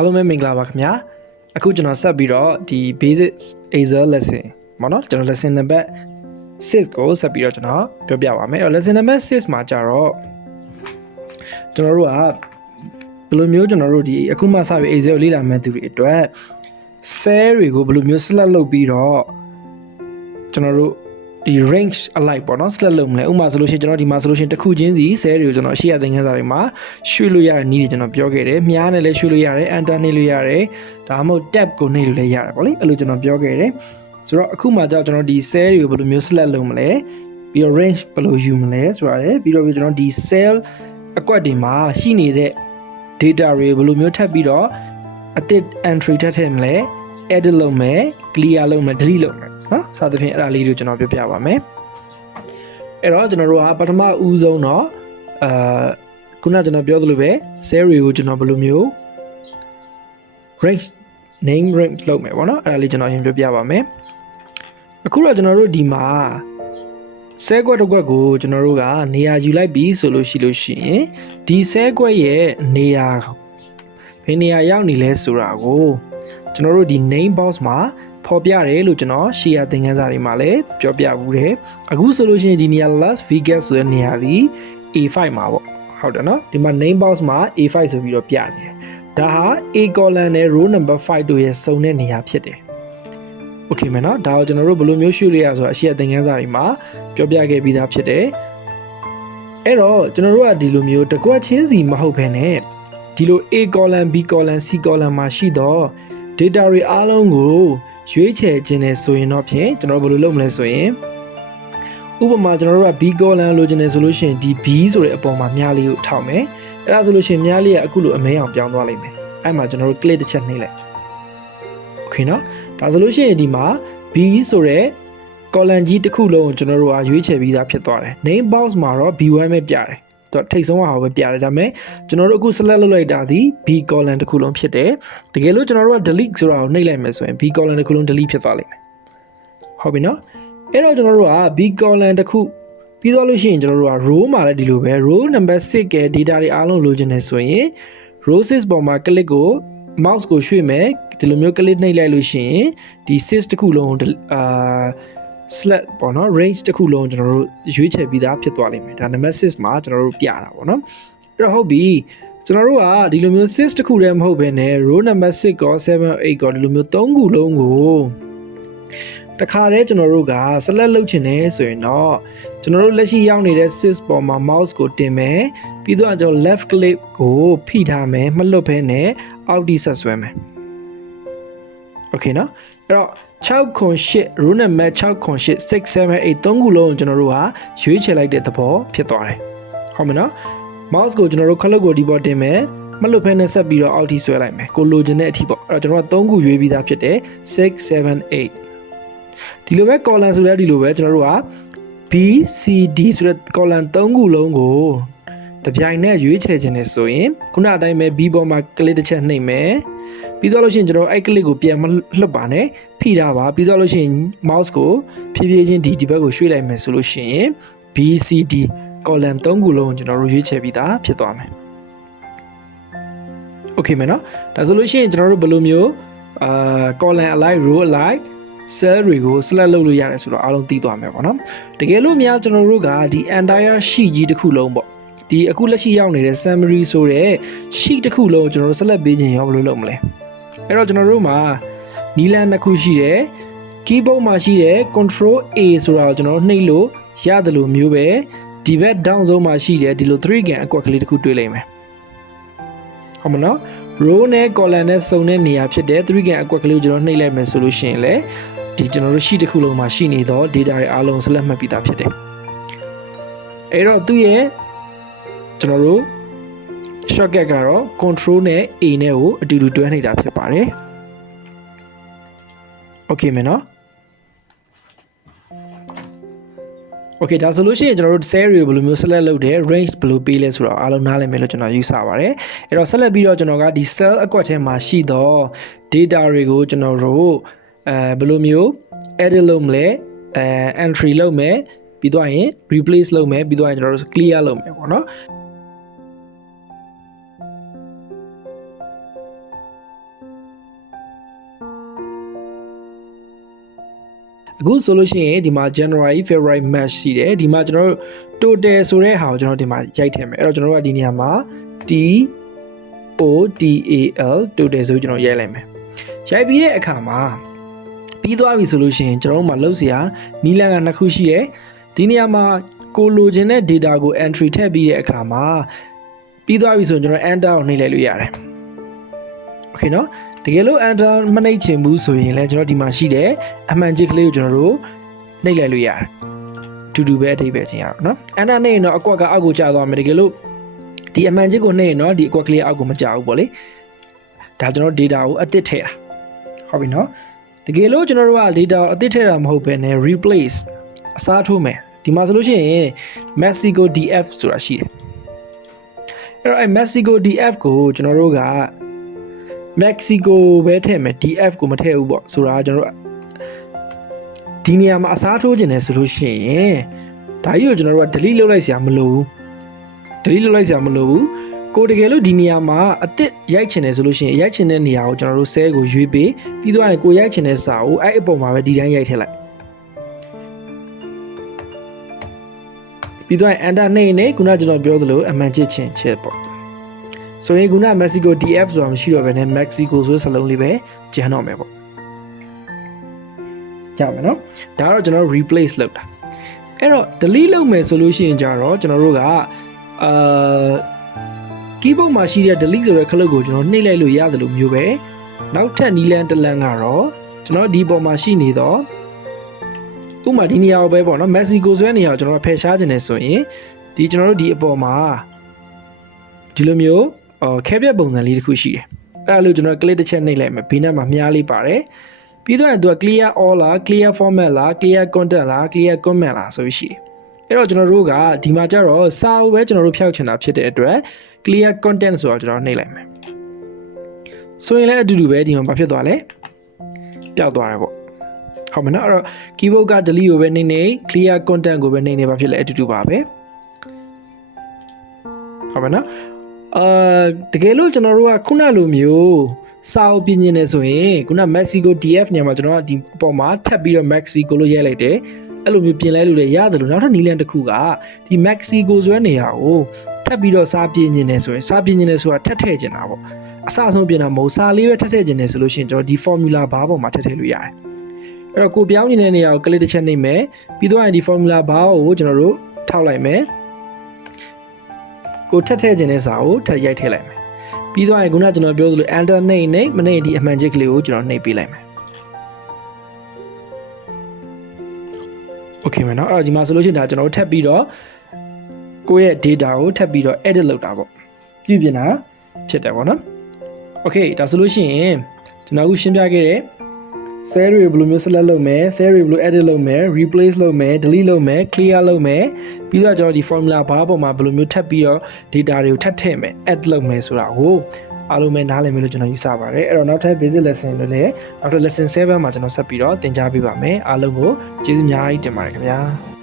အားလုံးပဲမင်္ဂလာပါခင်ဗျာအခုကျွန်တော်ဆက်ပြီးတော့ဒီ basic Excel lesson ပေါ့နော်ကျွန်တော် lesson number 6ကိုဆက်ပြီးတော့ကျွန်တော်ပြောပြပါမယ်အဲ့ lesson number 6မှာကြတော့ကျွန်တော်တို့ကဘယ်လိုမျိုးကျွန်တော်တို့ဒီအခုမှစပြီး Excel ကိုလေ့လာမယ့်သူတွေအတွက် cell တွေကိုဘယ်လိုမျိုး select လုပ်ပြီးတော့ကျွန်တော်တို့ဒီ range alike ပေါ့နော် select လုပ်မလဲဥပမာဆိုလို့ရှိရင်ကျွန်တော်ဒီမှာဆိုလို့ရှိရင်တစ်ခုချင်းစီ cell တွေကိုကျွန်တော်အရှိရသင်ခန်းစာတွေမှာရွှေ့လို့ရတဲ့နည်းတွေကျွန်တော်ပြောခဲ့တယ်မြားနဲ့လည်းရွှေ့လို့ရတယ် enter နှိပ်လို့ရတယ်ဒါမှမဟုတ် tab ကိုနှိပ်လို့လည်းရတယ်ပေါ့လေအဲ့လိုကျွန်တော်ပြောခဲ့တယ်ဆိုတော့အခုမှကြောက်ကျွန်တော်ဒီ cell တွေကိုဘယ်လိုမျိုး select လုပ်မလဲပြီးတော့ range ဘယ်လိုယူမလဲဆိုရတယ်ပြီးတော့ကျွန်တော်ဒီ cell အကွက်တွေမှာရှိနေတဲ့ data တွေဘယ်လိုမျိုးထပ်ပြီးတော့အသစ် entry ထပ်ထည့်မလဲ edit လုပ်မယ် clear လုပ်မယ် delete လုပ်မယ်နော်စသဖြင့်အဲ့ဒါလေးတွေကိုကျွန်တော်ပြောပြပါမယ်အဲ့တော့ကျွန်တော်တို့ကပထမဦးဆုံးတော့ခုနကျွန်တော်ပြောသလိုပဲ cell တွေကိုကျွန်တော်ဘယ်လိုမျိုး range name range လုပ်မယ်ပေါ့နော်အဲ့ဒါလေးကျွန်တော်အရင်ပြောပြပါမယ်အခုတော့ကျွန်တော်တို့ဒီမှာ cell ကွက်တစ်ကွက်ကိုကျွန်တော်တို့ကနေရာယူလိုက်ပြီဆိုလို့ရှိရင်ဒီ cell ကွက်ရဲ့နေရာဘယ်နေရာရောက်နေလဲဆိုတာကိုကျွန်တော်တို့ဒီ name box မှာဖော်ပြတယ်လို့ကျွန်တော်ရှေ့ရသင်ခန်းစာတွေမှာလည်းပြောပြဘူးတယ်အခုဆိုလို့ရှိရင်ဒီနေရာ Las Vegas ဆိုတဲ့နေရာဒီ A5 မှာပေါ့ဟုတ်တယ်နော်ဒီမှာ name box မှာ A5 ဆိုပြီးတော့ပြနေတယ်ဒါဟာ A column နဲ့ row number 5တို့ရဲ့စုံတဲ့နေရာဖြစ်တယ်โอเคမယ်နော်ဒါကိုကျွန်တော်တို့ဘယ်လိုမျိုးရွှေ့လို့ရဆိုတာအရှေ့ရသင်ခန်းစာတွေမှာပြောပြခဲ့ပြီးသားဖြစ်တယ်အဲ့တော့ကျွန်တော်တို့ကဒီလိုမျိုးတစ်ကွက်ချင်းစီမဟုတ်ဘဲနဲ့ဒီလို A column B column C column မှာရှိတော့ data တွေအားလုံးကိုရွေးချယ်ခြင်းနဲ့ဆိုရင်တော့ဖြင့်ကျွန်တော်ဘယ်လိုလုပ်မလဲဆိုရင်ဥပမာကျွန်တော်တို့က B column လိုချင်တယ်ဆိုလို့ရှိရင်ဒီ B ဆိုတဲ့အပေါ်မှာမြားလေးကိုထောက်မယ်အဲ့ဒါဆိုလို့ရှိရင်မြားလေးကအခုလိုအမဲအောင်ပြောင်းသွားလိမ့်မယ်အဲ့မှာကျွန်တော်တို့ click တစ်ချက်နှိပ်လိုက်โอเคနော်ဒါဆိုလို့ရှိရင်ဒီမှာ B ဆိုတဲ့ column ကြီးတစ်ခုလုံးကိုကျွန်တော်တို့ကရွေးချယ်ပြီးသားဖြစ်သွားတယ် name box မှာတော့ B1 ပဲပြတယ်တော့ထိတ်ဆုံးဟာပဲပြရတယ်ဒါပေမဲ့ကျွန်တော်တို့အခု select လုပ်လိုက်တာဒီ B column တစ်ခုလုံးဖြစ်တယ်တကယ်လို့ကျွန်တော်တို့က delete ဆိုတာကိုနှိပ်လိုက်မယ်ဆိုရင် B column တစ်ခုလုံး delete ဖြစ်သွားလိမ့်မယ်ဟုတ်ပြီနော်အဲ့တော့ကျွန်တော်တို့က B column တစ်ခုပြီးသွားလို့ရှိရင်ကျွန်တော်တို့က row မှာလည်းဒီလိုပဲ row number 6ရဲ့ data တွေအားလုံးလိုချင်တယ်ဆိုရင် row 6ပေါ်မှာ click ကို mouse ကိုရွှေ့မယ်ဒီလိုမျိုး click နှိပ်လိုက်လို့ရှိရင်ဒီ 6 တစ်ခုလုံးselect ပေါ့နော် range တစ်ခုလုံးကျွန်တော်တို့ရွေးချယ်ပြီးသားဖြစ်သွားလိမ့်မယ်ဒါ number 6မှာကျွန်တော်တို့ပြတာပေါ့နော်အဲ့တော့ဟုတ်ပြီကျွန်တော်တို့ကဒီလိုမျိုး6တစ်ခုတည်းမဟုတ်ဘဲနဲ့ row number 6ကော7 8ကောဒီလိုမျိုး3ခုလုံးကိုတခါတည်းကျွန်တော်တို့က select လုပ်ချင်တယ်ဆိုရင်တော့ကျွန်တော်တို့လက်ရှိရောက်နေတဲ့ 6 ပေါ်မှာ mouse ကိုတင်မယ်ပြီးတော့ကျွန်တော် left click ကိုဖိထားမယ်မလွတ်ဘဲနဲ့အောက်တိဆက်ဆွဲမယ်โอเคနော်အဲ့တော့6.8 row number 6.8 6 7 8 3ခုလုံးကိုကျွန်တော်တို့ဟာရွေးချယ်လိုက်တဲ့သဘောဖြစ်သွားတယ်ဟုတ်မယ်နော် mouse ကိုကျွန်တော်တို့ခလုတ်ကိုဒီပေါ်တင်မယ်မလွတ်ဖဲနဲ့ဆက်ပြီးတော့အောက်ထိဆွဲလိုက်မယ်ကိုလိုချင်တဲ့အထိပေါ့အဲ့တော့ကျွန်တော်တို့က3ခုရွေးပြီးသားဖြစ်တယ်6 7 8ဒီလိုပဲ column ဆိုလဲဒီလိုပဲကျွန်တော်တို့က B C D ဆိုတဲ့ column 3ခုလုံးကိုတပြိုင်နက်ရွေးချယ်ခြင်းနဲ့ဆိုရင်ခုနအတိုင်းပဲ B ပေါ်မှာ click တစ်ချက်နှိပ်မယ်ပြီးတော့လို့ရှိရင်ကျွန်တော်အဲ့ click ကိုပြန်မလှုပ်ပါနဲ့ဖိထားပါပြီးတော့လို့ရှိရင် mouse ကိုဖြည်းဖြည်းချင်းဒီဘက်ကိုရွှေ့လိုက်မယ်ဆိုလို့ရှိရင် B C D column 3ခုလုံးကိုကျွန်တော်တို့ရွေးချယ်ပြီးသားဖြစ်သွားမယ်โอเคမယ်နော်ဒါဆိုလို့ရှိရင်ကျွန်တော်တို့ဘယ်လိုမျိုးcolumn alike row alike cell တွေကို select လုပ်လို့ရတယ်ဆိုတော့အားလုံးသိသွားမယ်ပေါ့နော်တကယ်လို့များကျွန်တော်တို့ကဒီ entire sheet ကြီးတစ်ခုလုံးပေါ့ဒီအခုလက်ရှိရောက်နေတဲ့ summary ဆိုတဲ့ sheet တစ်ခုလုံးကိုကျွန်တော်တို့ select ပေးခြင်းရောဘယ်လိုလုပ်မလဲအဲ့တော့ကျွန်တော်တို့မှာနီလန်နှစ်ခုရှိတယ် keyboard မှာရှိတဲ့ control A ဆိုတာကိုကျွန်တော်တို့နှိပ်လို့ရတယ်လို့မျိုးပဲဒီဘက် down ဆုံးမှာရှိတဲ့ဒီလို 3 can အကွက်ကလေးတစ်ခုတွေ့လိမ့်မယ်ဟုတ်မနော် row နဲ့ column နဲ့စုံတဲ့နေရာဖြစ်တဲ့ 3 can အကွက်ကလေးကိုကျွန်တော်နှိပ်လိုက်မယ်ဆိုလို့ရှိရင်လေဒီကျွန်တော်တို့ sheet တစ်ခုလုံးမှာရှိနေတော့ data တွေအားလုံး select မှတ်ပြီးသားဖြစ်တယ်အဲ့တော့သူ့ရဲ့ကျွန်တော်တို့ shortcut ကတော့ control နဲ့ A နဲ့ကိုအတူတူတွဲနေတာဖြစ်ပါတယ်โอเคမယ်နော်โอเคဒါဆိုလို့ရှိရင်ကျွန်တော်တို့ cell တွေဘယ်လိုမျိုး select လုပ်တယ် range ဘယ်လိုပေးလဲဆိုတော့အားလုံးနားလည်မယ်လို့ကျွန်တော်ယူဆပါတယ်အဲ့တော့ဆက်လက်ပြီးတော့ကျွန်တော်ကဒီ cell အကွက်ထဲမှာရှိတော့ data တွေကိုကျွန်တော်တို့ဘယ်လိုမျိုး edit လုပ်မလဲentry လုပ်မယ်ပြီးတော့ရင် replace လုပ်မယ်ပြီးတော့ရင်ကျွန်တော်တို့ clear လုပ်မယ်ပေါ့နော် အခုဆိုလို့ရှိရင်ဒီမှာ January February March ရှိတယ်ဒီမှာကျွန်တော်တို့ total ဆိုတဲ့ဟာကိုကျွန်တော်ဒီမှာရိုက်ထည့်မယ်အဲ့တော့ကျွန်တော်တို့ကဒီနေရာမှာ total total ဆိုကျွန်တော်ရိုက်လိုက်မယ်ရိုက်ပြီးတဲ့အခါမှာပြီးသွားပြီဆိုလို့ရှိရင်ကျွန်တော်တို့မှာလုပ်စရာနီလန်က2ခုရှိတယ်ဒီနေရာမှာကိုလိုချင်တဲ့ data ကို entry ထည့်ပြီးတဲ့အခါမှာပြီးသွားပြီဆိုရင်ကျွန်တော် enter ကိုနှိပ်လိုက်လို့ရတယ် okay နော်တကယ်လို့ enter မနှိပ်ချင်ဘူးဆိုရင်လည်းကျွန်တော်ဒီမှာရှိတဲ့အမှန်ချစ်ကလေးကိုကျွန်တော်တို့နှိပ်လိုက်လို့ရတယ်တူတူပဲအဓိပ္ပာယ်ချင်းရအောင်နော် enter နှိပ်ရင်တော့အကွက်ကအောက်ကိုကျသွားမယ်တကယ်လို့ဒီအမှန်ချစ်ကိုနှိပ်ရင်တော့ဒီအကွက်ကလေးအောက်ကိုမကျဘူးပေါ့လေဒါကျွန်တော် data ကိုအသစ်ထည့်တာဟုတ်ပြီနော်တကယ်လို့ကျွန်တော်တို့က data ကိုအသစ်ထည့်တာမဟုတ်ဘဲနဲ့ replace အစားထိုးမယ်ဒီမှာဆိုလို့ရှိရင် Mexico DF ဆိုတာရှိတယ်အဲ့တော့အဲ Mexico DF ကိုကျွန်တော်တို့က Mexico ပဲထည့်မယ် DF ကိုမထည့်ဘူးပေါ့ဆိုတာကျွန်တော်တို့ဒီနေရာမှာအစားထိုးခြင်းတယ်ဆိုလို့ရှိရင်ဒါကြီးကိုကျွန်တော်တို့က delete လုပ်လိုက်စရာမလိုဘူး delete လုပ်လိုက်စရာမလိုဘူးကိုတကယ်လို့ဒီနေရာမှာအစ်စ်ရိုက်ချင်တယ်ဆိုလို့ရှိရင်ရိုက်ချင်တဲ့နေရာကိုကျွန်တော်တို့ cell ကိုရွေးပေးပြီးတော့ကိုရိုက်ချင်တဲ့စာကိုအဲ့အပေါ်မှာပဲဒီတိုင်းရိုက်ထည့်လိုက်ပြီးတော့ enter နှိပ်နေခုနကျွန်တော်ပြောသလိုအမှန်ချစ်ချင်းချက်ပေါ့ဆိုရင်ခုန Mexico DF ဆိုတာမရှိတော့ဘဲနဲ့ Mexico ဆိုတဲ့စာလုံးလေးပဲကျန်တော့မယ်ပေါ့ကြမယ်နော်ဒါတော့ကျွန်တော် replace လုပ်တာအဲ့တော့ delete လုပ်မယ်ဆိုလို့ရှိရင်ကြတော့ကျွန်တော်တို့ကkeyboard မှာရှိတဲ့ delete ဆိုတဲ့ခလုတ်ကိုကျွန်တော်နှိပ်လိုက်လို့ရတယ်လို့မျိုးပဲနောက်ထပ်နီလန်တလန်ကတော့ကျွန်တော်ဒီပေါ်မှာရှိနေတော့ဥမာဒီနေရာကိုပဲပေါ့နော် Mexico ဆိုတဲ့နေရာကိုကျွန်တော်ဖယ်ရှားခြင်းနဲ့ဆိုရင်ဒီကျွန်တော်တို့ဒီအပေါ်မှာဒီလိုမျိုးခဲပြတ်ပုံစံလေးတစ်ခုရှိတယ်အဲ့ဒါလို့ကျွန်တော် click တစ်ချက်နှိပ်လိုက်မယ်ဘေးနားမှာမြားလေးပါတယ်ပြီးတော့သူက clear all လား clear format လား clear content လား clear comment လားဆိုပြီးရှိတယ်အဲ့တော့ကျွန်တော်တို့ကဒီမှာကျတော့စာအုပ်ပဲကျွန်တော်တို့ဖျောက်ချင်တာဖြစ်တဲ့အတွက် clear content ဆိုတော့ကျွန်တော်နှိပ်လိုက်မယ်ဆိုရင်လည်းအတူတူပဲဒီမှာဘာဖြစ်သွားလဲပျောက်သွားတယ်ပေါ့ဟုတ်မယ်နော်အဲ့တော့ keyboard က delete ကိုပဲနှိပ်နေ clear content ကိုပဲနှိပ်နေဘာဖြစ်လဲအတူတူပါပဲဟုတ်မယ်နော်တကယ်လို့ကျွန်တော်တို့ကခုနလိုမျိုးစာအုပ်ပြင်နေတယ်ဆိုရင်ခုန Mexico DF နေရာမှာကျွန်တော်ကဒီအပေါ်မှာထပ်ပြီးတော့ Mexico လို့ရေးလိုက်တယ်အဲ့လိုမျိုးပြင်လဲလို့လည်းရတယ်လို့နောက်ထပ်နီလန်တစ်ခုကဒီ Mexico ဆိုတဲ့နေရာကိုထပ်ပြီးတော့စာပြင်နေတယ်ဆိုရင်စာပြင်နေတယ်ဆိုတာထပ်ထည့်ကျင်တာပေါ့အစအဆုံးပြင်တာမဟုတ်စာလေးပဲထပ်ထည့်ကျင်တယ်ဆိုလို့ရှိရင်ကျွန်တော်ဒီ formula bar ပေါ်မှာထပ်ထည့်လို့ရတယ်အဲ့တော့ကိုပြောင်းနေတဲ့နေရာကို click တစ်ချက်နှိပ်မယ်ပြီးတော့ဒီ formula bar ကိုကျွန်တော်တို့ထောက်လိုက်မယ်ကိုထပ်ထည့်ခြင်းတဲ့စာကိုထပ်ရိုက်ထည့်လိုက်မယ်ပြီးတော့ခုနကျွန်တော်ပြောသလို enter နှိပ်မနှိပ်ဒီအမှန်ချစ်ကလေးကိုကျွန်တော်နှိပ်ပေးလိုက်မယ် okay မယ်နော်အဲ့တော့ဒီမှာဆိုလို့ရှိရင်ဒါကျွန်တော်ထပ်ပြီးတော့ကိုယ့်ရဲ့ data ကိုထပ်ပြီးတော့ edit လုပ်တာပေါ့ပြုပြင်တာဖြစ်တယ်ပေါ့နော် okay ဒါဆိုလို့ရှိရင်ကျွန်တော်အခုရှင်းပြခဲ့တဲ့ cell တွေဘယ်လိုမျိုး select လုပ်မယ် cell တွေဘယ်လို edit လုပ်မယ် replace လုပ်မယ် delete လုပ်မယ် clear လုပ်မယ်ပြီးတော့ကျွန်တော်ဒီ formula bar ပေါ်မှာဘယ်လိုမျိုးထပ်ပြီးတော့ data တွေကိုထပ်ထည့်မယ် add လုပ်မယ်ဆိုတာကိုအားလုံးပဲနားလည်မယ်လို့ကျွန်တော်ယူဆပါတယ်အဲ့တော့နောက်ထပ် basic lesson တွေလည်းနောက်ထပ် lesson 7မှာကျွန်တော်ဆက်ပြီးတော့သင်ကြားပေးပါမယ်အားလုံးကိုကျေးဇူးအများကြီးတင်ပါတယ်ခင်ဗျာ